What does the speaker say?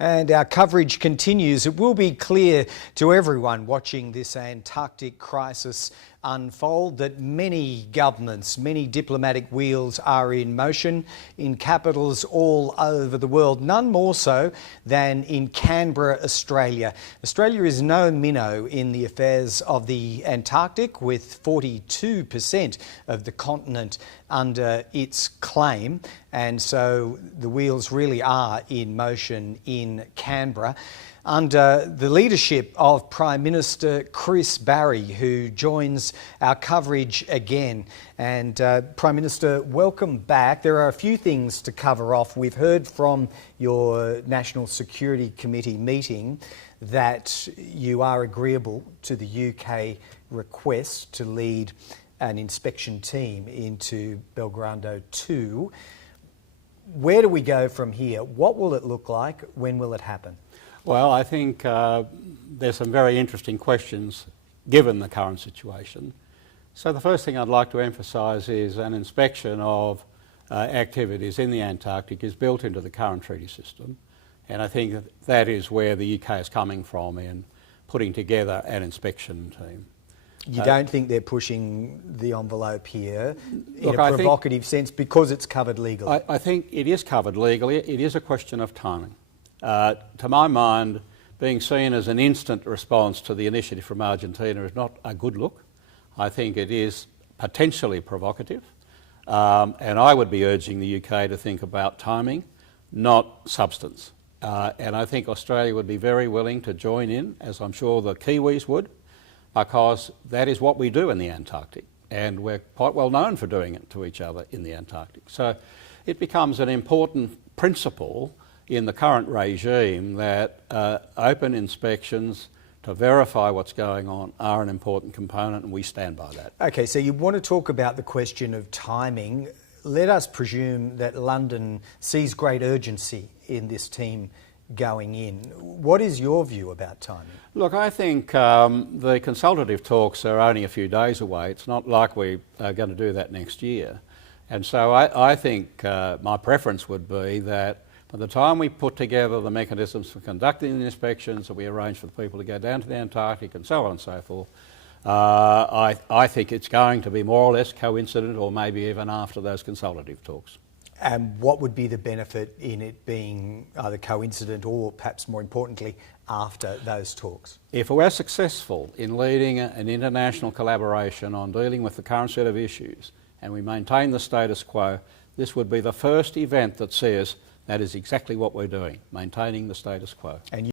And our coverage continues. It will be clear to everyone watching this Antarctic crisis unfold that many governments, many diplomatic wheels are in motion in capitals all over the world, none more so than in Canberra, Australia. Australia is no minnow in the affairs of the Antarctic, with 42% of the continent under its claim, and so the wheels really are in motion in Canberra under the leadership of Prime Minister Chris Barry, who joins our coverage again. And Prime Minister, welcome back. There are a few things to cover off. We've heard from your National Security Committee meeting that you are agreeable to the UK request to lead an inspection team into Belgrado 2. Where do we go from here? What will it look like? When will it happen? Well, I think there's some very interesting questions given the current situation. So the first thing I'd like to emphasise is an inspection of activities in the Antarctic is built into the current treaty system, and I think that is where the UK is coming from in putting together an inspection team. You don't think they're pushing the envelope here in a provocative sense because it's covered legally? I think it is covered legally. It is a question of timing. To my mind, being seen as an instant response to the initiative from Argentina is not a good look. I think it is potentially provocative, and I would be urging the UK to think about timing, not substance. And I think Australia would be very willing to join in, as I'm sure the Kiwis would, because that is what we do in the Antarctic, and we're quite well known for doing it to each other in the Antarctic. So it becomes an important principle in the current regime that open inspections to verify what's going on are an important component, and we stand by that. Okay, so you want to talk about the question of timing. Let us presume that London sees great urgency in this team going in. What is your view about timing? Look, I think the consultative talks are only a few days away. It's not like we are going to do that next year. And so I think my preference would be that by the time we put together the mechanisms for conducting the inspections, that we arrange for the people to go down to the Antarctic and so on and so forth, I think it's going to be more or less coincident, or maybe even after those consultative talks. And what would be the benefit in it being either coincident or, perhaps more importantly, after those talks? If we're successful in leading an international collaboration on dealing with the current set of issues, and we maintain the status quo, this would be the first event that says that is exactly what we're doing, maintaining the status quo. And